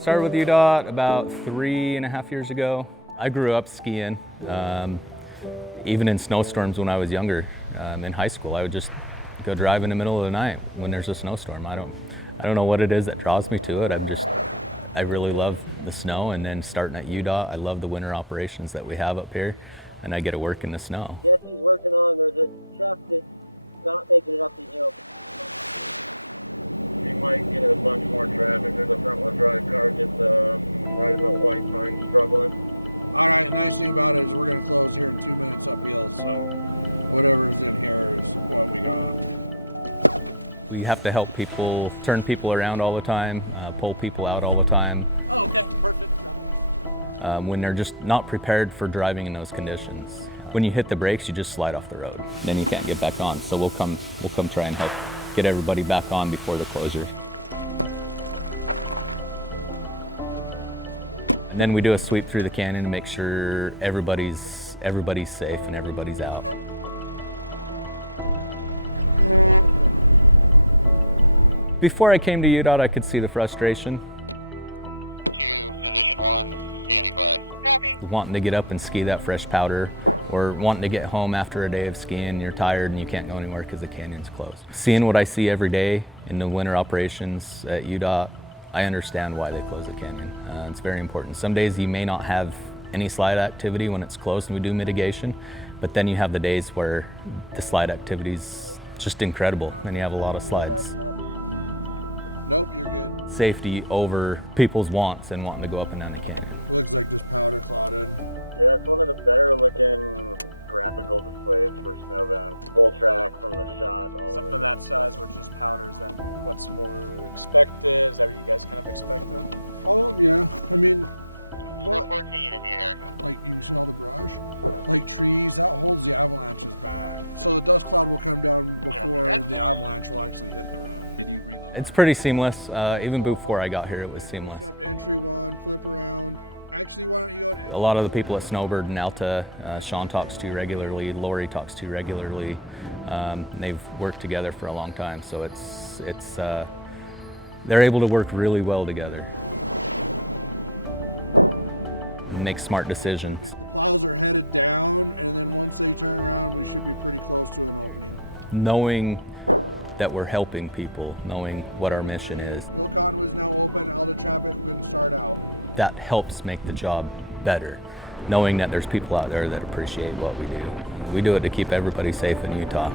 Started with UDOT about 3.5 years ago. I grew up skiing. Even in snowstorms when I was younger, in high school, I would just go drive in the middle of the night when there's a snowstorm. I don't know what it is that draws me to it. I really love the snow, and then starting at UDOT, I love the winter operations that we have up here, and I get to work in the snow. We have to help people, turn people around all the time, pull people out all the time. When they're just not prepared for driving in those conditions. When you hit the brakes, you just slide off the road. Then you can't get back on. So we'll come try and help get everybody back on before the closure. And then we do a sweep through the canyon to make sure everybody's safe and everybody's out. Before I came to UDOT, I could see the frustration. Wanting to get up and ski that fresh powder, or wanting to get home after a day of skiing, you're tired and you can't go anywhere because the canyon's closed. Seeing what I see every day in the winter operations at UDOT, I understand why they close the canyon. It's very important. Some days you may not have any slide activity when it's closed and we do mitigation, but then you have the days where the slide activity's just incredible and you have a lot of slides. Safety over people's wants and wanting to go up and down the canyon. It's pretty seamless. Even before I got here, it was seamless. A lot of the people at Snowbird and Alta, Sean talks to regularly, Lori talks to regularly. They've worked together for a long time, so they're able to work really well together. And make smart decisions. Knowing that we're helping people, knowing what our mission is, that helps make the job better. Knowing that there's people out there that appreciate what we do. We do it to keep everybody safe in Utah.